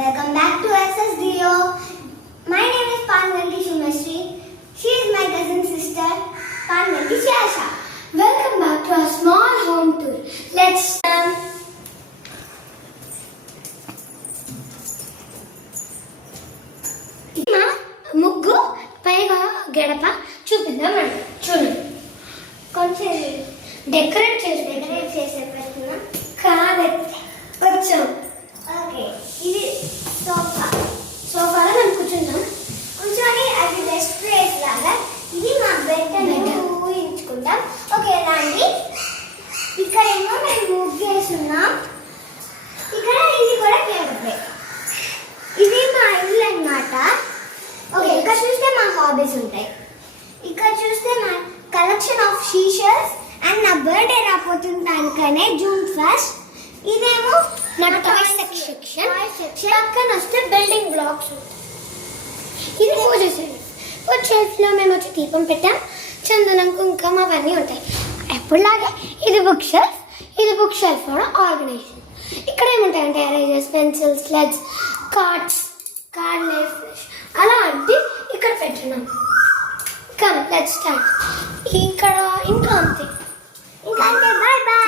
Welcome back to SSDO. My name is Panganti Shumashri. She is my cousin sister, Panganti Shasha. Welcome back to our small home tour. Let's ముగ్గు పైగా గడప చూపిద్దామండి. చూడండి, కొంచెం decorate చేసే ప్రయత్నం కాదైతే వచ్చాం. Okay, ఇది సోఫాలో మనం కూర్చుంటాం. కూర్చొని అది బెస్ట్ ప్లేస్ లాగా ఇది మా బెడ్ అని ఊహించుకుంటాం. ఓకే రండి, ఇక్కడ ఏమో మేము ముగ్గు వేస్తున్నాం. ఇక్కడ ఇది కూడా కేవలం ఇది మా ఇల్లు అన్నమాట. ఓకే, ఇక్కడ చూస్తే మా హాబీస్ ఉంటాయి. ఇక్కడ చూస్తే మా కలెక్షన్ ఆఫ్ షీషర్స్ అండ్ నా బర్త్డే రాబోతుంటానికనే June 1st. ఇదేమో నా టాయ్ సెక్షన్. పక్కన వస్తే బిల్డింగ్ బ్లాక్స్. ఇది పూజ షెల్ఫ్లో మేము వచ్చి దీపం పెట్టాం. చందనం, కుంకుమ అవన్నీ ఉంటాయి. ఎప్పుడులాగే ఇది బుక్ షెల్ఫ్ కూడా ఆర్గనైజేషన్. ఇక్కడ ఏముంటాయంటే erasers, pencils, sleds, cards, card life అలా అంటే ఇక్కడ పెట్టినాం. Let's start. ఇక్కడ ఇంకా అంతే. Bye bye.